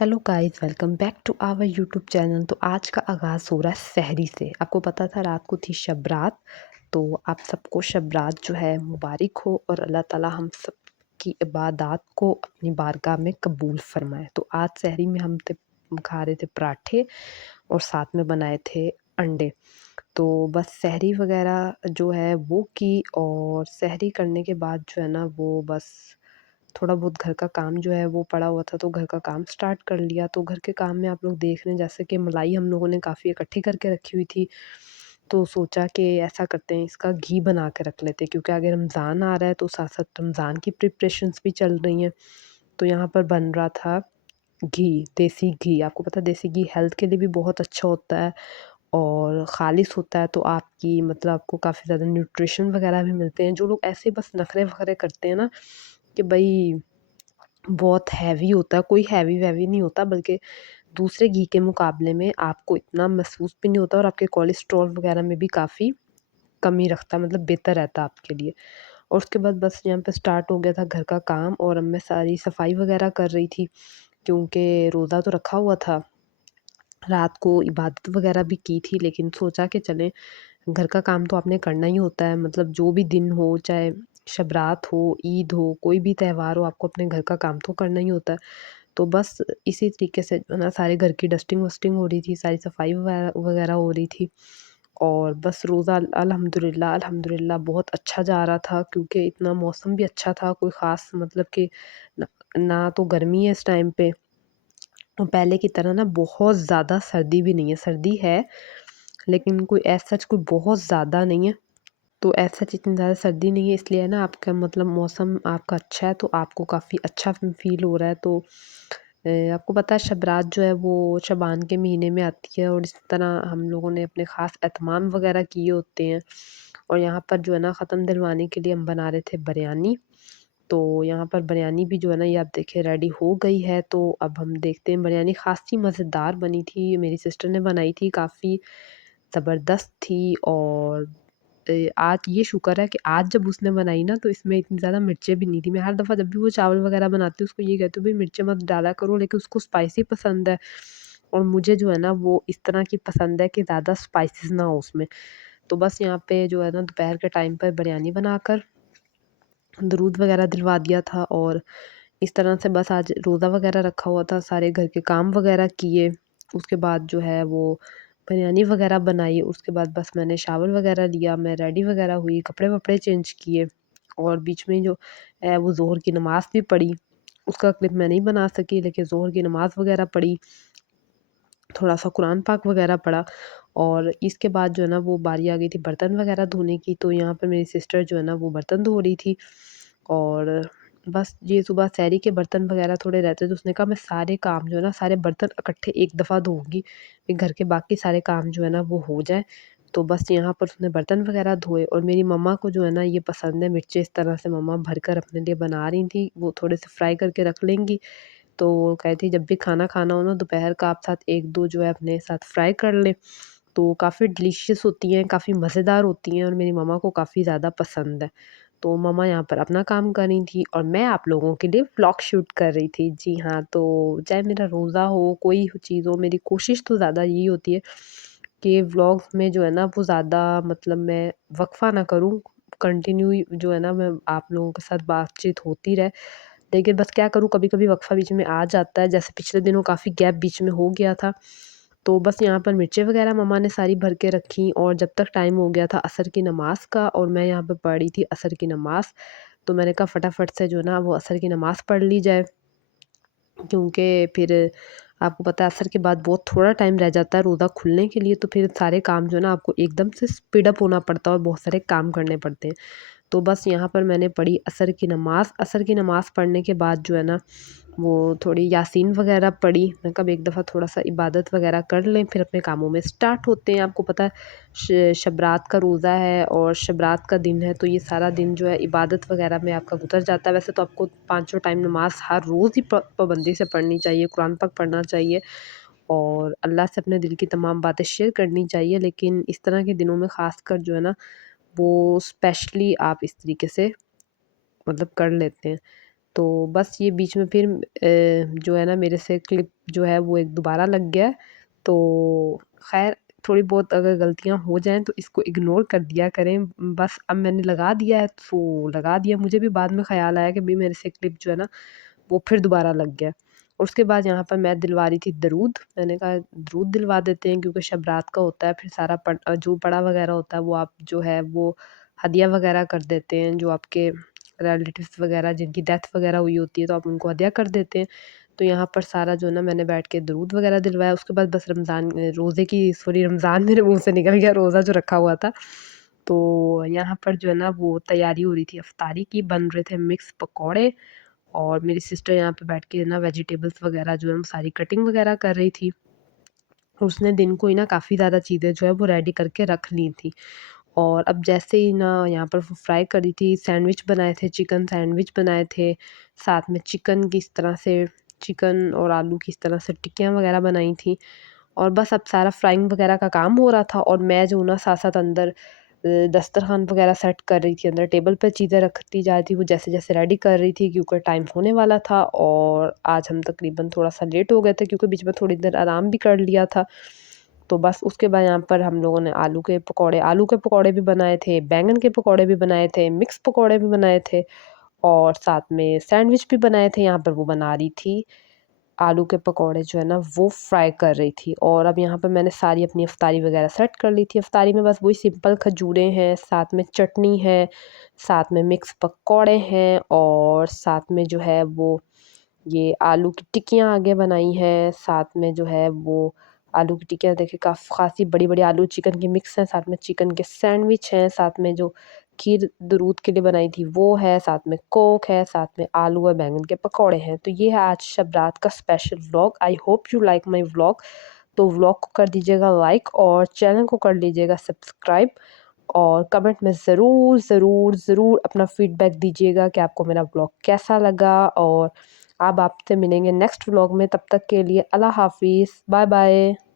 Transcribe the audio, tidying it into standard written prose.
Hello guys, welcome back to our YouTube channel. तो आज का आगाज़ हो रहा है सहरी से। आपको पता था रात को थी शब रात, तो आप सबको शब रात जो है मुबारक हो और अल्लाह ताला हम सब की इबादत को अपनी बारगाह में कबूल फरमाए। तो आज सहरी में हम खा रहे थे पराठे और साथ में बनाए थे अंडे। तो बस सहरी वगैरह जो है वो की, और सहरी करने के बाद जो है ना वो बस थोड़ा बहुत घर का काम जो है वो पड़ा हुआ था, तो घर का काम स्टार्ट कर लिया। तो घर के काम में आप लोग देख रहे हैं जैसे कि मलाई हम लोगों ने काफ़ी इकट्ठी करके रखी हुई थी, तो सोचा कि ऐसा करते हैं इसका घी बना के रख लेते हैं, क्योंकि आगे रमज़ान आ रहा है तो साथ साथ रमज़ान की प्रिपरेशंस भी चल रही हैं। तो यहाँ पर बन रहा था घी, देसी घी। आपको पता है देसी घी हेल्थ के लिए भी बहुत अच्छा होता है और ख़ालिस होता है, तो आपकी मतलब आपको काफ़ी ज़्यादा न्यूट्रिशन वगैरह भी मिलते हैं। जो लोग ऐसे बस नखरे वखरे करते हैं ना कि भाई बहुत हैवी होता है, कोई हैवी-वैवी नहीं होता, बल्कि दूसरे घी के मुकाबले में आपको इतना महसूस भी नहीं होता और आपके कोलेस्ट्रॉल वगैरह में भी काफ़ी कमी रखता है, मतलब बेहतर रहता है आपके लिए। और उसके बाद बस यहाँ पे स्टार्ट हो गया था घर का काम, और अब मैं सारी सफाई वगैरह कर रही थी, क्योंकि रोज़ा तो रखा हुआ था। रात को इबादत वगैरह भी की थी, लेकिन सोचा कि चलें घर का काम तो आपने करना ही होता है, मतलब जो भी दिन हो, चाहे शब रात हो, ईद हो, कोई भी त्योहार हो, आपको अपने घर का काम तो करना ही होता है। तो बस इसी तरीके से जो है ना सारे घर की डस्टिंग वस्टिंग हो रही थी, सारी सफाई वगैरह वगैरह हो रही थी। और बस रोज़ा अल्हम्दुलिल्लाह अल्हम्दुलिल्लाह बहुत अच्छा जा रहा था, क्योंकि इतना मौसम भी अच्छा था, कोई ख़ास मतलब कि न ना तो गर्मी है इस टाइम पे, और पहले की तरह ना बहुत ज़्यादा सर्दी भी नहीं है। सर्दी है, लेकिन कोई एज़ सच कोई बहुत ज़्यादा नहीं है। तो एज़ सच इतनी ज़्यादा सर्दी नहीं है, इसलिए है ना आपका मतलब मौसम आपका अच्छा है, तो आपको काफ़ी अच्छा फ़ील हो रहा है। तो आपको पता है शब रात जो है वो शबान के महीने में आती है, और इस तरह हम लोगों ने अपने ख़ास एहतमाम वगैरह किए होते हैं। और यहाँ पर जो है ना ख़त्म दिलवाने के लिए हम बना रहे थे बिरयानी। तो यहाँ पर बिरयानी भी जो है ना ये आप देखिए रेडी हो गई है। तो अब हम देखते हैं, बिरयानी ख़ासी मज़ेदार बनी थी, मेरी सिस्टर ने बनाई थी, काफ़ी ज़बरदस्त थी। और आज ये शुक्र है कि आज जब उसने बनाई ना तो इसमें इतनी ज़्यादा मिर्चें भी नहीं थी। मैं हर दफ़ा जब भी वो चावल वग़ैरह बनाती हूँ उसको ये कहती हूँ भई मिर्चें मत डाला करो, लेकिन उसको स्पाइसी पसंद है, और मुझे जो है ना वो इस तरह की पसंद है कि ज़्यादा स्पाइसेस ना हो उसमें। तो बस यहाँ पे जो है ना दोपहर के टाइम पर बिरयानी बनाकर दरूद वग़ैरह दिलवा दिया था, और इस तरह से बस आज रोज़ा वग़ैरह रखा हुआ था, सारे घर के काम वग़ैरह किए। उसके बाद जो है वो बिरयानी वग़ैरह बनाई, उसके बाद बस मैंने शावर वग़ैरह लिया, मैं रेडी वग़ैरह हुई, कपड़े-वपड़े चेंज किए, और बीच में जो है वो ज़ोहर की नमाज़ भी पढ़ी। उसका क्लिप मैं नहीं बना सकी, लेकिन ज़ोहर की नमाज़ वग़ैरह पढ़ी, थोड़ा-सा कुरान पाक वग़ैरह पढ़ा। और इसके बाद जो है ना वो बारी आ गई थी बर्तन वग़ैरह धोने की, तो यहाँ पर मेरी सिस्टर जो है ना वो बर्तन धो रही थी। और बस ये सुबह सहरी के बर्तन वग़ैरह थोड़े रहते, तो उसने कहा मैं सारे काम जो है ना सारे बर्तन इकट्ठे एक दफ़ा धोऊँगी, फिर घर के बाकी सारे काम जो है ना वो हो जाएँ। तो बस यहाँ पर उसने बर्तन वग़ैरह धोए, और मेरी मम्मा को जो है ना ये पसंद है मिर्चें, इस तरह से मम्मा भरकर अपने लिए बना रही थी, वो थोड़े से फ्राई करके रख लेंगी। तो वो कह रही थी जब भी खाना खाना हो ना दोपहर का आप साथ 1-2 जो है अपने साथ फ्राई कर लें, तो काफ़ी डिलीशियस होती हैं, काफ़ी मज़ेदार होती हैं, और मेरी मम्मा को काफ़ी ज़्यादा पसंद है। तो मम्मा यहाँ पर अपना काम कर रही थी, और मैं आप लोगों के लिए व्लॉग शूट कर रही थी। जी हाँ, तो चाहे मेरा रोज़ा हो, कोई चीज़ हो, मेरी कोशिश तो ज़्यादा यही होती है कि व्लॉग्स में जो है ना वो ज़्यादा मतलब मैं वक़्फ़ा ना करूँ, कंटिन्यू जो है ना मैं आप लोगों के साथ बातचीत होती रहे। लेकिन बस क्या करूँ, कभी-कभी वक़्फ़ा बीच में आ जाता है, जैसे पिछले दिनों काफ़ी गैप बीच में हो गया था। तो बस यहाँ पर मिर्चें वग़ैरह मम्मा ने सारी भर के रखी, और जब तक टाइम हो गया था असर की नमाज़ का, और मैं यहाँ पे पढ़ रही थी असर की नमाज़, तो मैंने कहा फटाफट से जो है ना वो असर की नमाज़ पढ़ ली जाए। क्योंकि फिर आपको पता है असर के बाद बहुत थोड़ा टाइम रह जाता है रोज़ा खुलने के लिए, तो फिर सारे काम जो है ना आपको एकदम से स्पीड अप होना पड़ता है और बहुत सारे काम करने पड़ते हैं। तो बस यहाँ पर मैंने पढ़ी असर की नमाज़। असर की नमाज़ पढ़ने के बाद जो है ना वो थोड़ी यासीन वग़ैरह पढ़ी। मैं कहा एक दफ़ा थोड़ा-सा इबादत वग़ैरह कर लें, फिर अपने कामों में स्टार्ट होते हैं। आपको पता है शब रात का रोज़ा है और शब रात का दिन है, तो ये सारा दिन जो है इबादत वग़ैरह में आपका गुज़र जाता है। वैसे तो आपको पाँचों टाइम नमाज़ हर रोज़ ही पाबंदी से पढ़नी चाहिए, कुरान पाक पढ़ना चाहिए, और अल्लाह से अपने दिल की तमाम बातें शेयर करनी चाहिए। लेकिन इस तरह के दिनों में ख़ासकर जो है ना वो स्पेशली आप इस तरीके से मतलब कर लेते हैं। तो बस ये बीच में फिर जो है ना मेरे से क्लिप जो है वो एक दोबारा लग गया। तो ख़ैर थोड़ी बहुत अगर गलतियाँ हो जाएँ तो इसको इग्नोर कर दिया करें। बस अब मैंने लगा दिया है तो लगा दिया, मुझे भी बाद में ख़्याल आया कि भई मेरे से क्लिप जो है ना वो फिर दोबारा लग गया। और उसके बाद यहाँ पर मैं दिलवा रही थी दरूद। मैंने कहा दरूद दिलवा देते हैं क्योंकि शब रात का होता है, फिर सारा जो पड़ा वग़ैरह होता है वो आप जो है वो हदिया वग़ैरह कर देते हैं, जो आपके रिलेटिव्स वग़ैरह जिनकी डेथ वग़ैरह हुई होती है तो आप उनको हदिया कर देते हैं। तो यहाँ पर सारा जो है ना मैंने बैठ के दरूद वग़ैरह दिलवाया। उसके बाद बस रोज़े की सॉरी रमज़ान मेरे मुँह से निकल गया, रोज़ा जो रखा हुआ था। तो यहाँ पर जो है ना वो तैयारी हो रही थी इफ्तारी की, बन रहे थे मिक्स पकौड़े और मेरी सिस्टर यहाँ पे बैठ के ना वेजिटेबल्स वग़ैरह जो है वो सारी कटिंग वग़ैरह कर रही थी। उसने दिन को ही ना काफ़ी ज़्यादा चीज़ें जो है वो रेडी करके रख ली थी। और अब जैसे ही ना यहाँ पर वो फ्राई करी थी, सैंडविच बनाए थे, चिकन सैंडविच बनाए थे, साथ में चिकन की इस तरह से चिकन और आलू की इस तरह से टिक्कियाँ वग़ैरह बनाई थी। और बस अब सारा फ्राइंग वग़ैरह का काम हो रहा था और मैं जो ना साथ-साथ अंदर दस्तरख़ान वग़ैरह सेट कर रही थी, अंदर टेबल पे चीज़ें रखती जा रही थी, वो जैसे-जैसे रेडी कर रही थी क्योंकि टाइम होने वाला था और आज हम तकरीबन थोड़ा-सा लेट हो गए थे क्योंकि बीच में थोड़ी देर आराम भी कर लिया था। तो बस उसके बाद यहाँ पर हम लोगों ने आलू के पकौड़े भी बनाए थे, बैंगन के पकौड़े भी बनाए थे, मिक्स पकौड़े भी बनाए थे और साथ में सैंडविच भी बनाए थे। यहाँ पर वो बना रही थी आलू के पकौड़े जो है ना वो फ्राई कर रही थी और अब यहाँ पे मैंने सारी अपनी इफ्तारी वगैरह सेट कर ली थी। इफ्तारी में बस वही सिंपल खजूरें हैं, साथ में चटनी है, साथ में मिक्स पकौड़े हैं और साथ में जो है वो ये आलू की टिक्कियाँ आगे बनाई हैं, साथ में जो है वो आलू की टिक्कियाँ देखिए ख़ासी बड़ी-बड़ी आलू चिकन की मिक्स है, साथ में चिकन के सैंडविच हैं, साथ में जो खीर दरूद के लिए बनाई थी वो है, साथ में कोक है, साथ में आलू और बैंगन के पकौड़े हैं। तो ये है आज शब रात का special vlog. I hope you like my vlog. तो व्लॉग को कर दीजिएगा लाइक और चैनल को कर लीजिएगा सब्सक्राइब और कमेंट में ज़रूर अपना फीडबैक दीजिएगा कि आपको मेरा व्लॉग कैसा लगा और अब आपसे मिलेंगे नेक्स्ट व्लॉग में। तब तक के लिए अल्लाह हाफ़िज़, बाय बाय।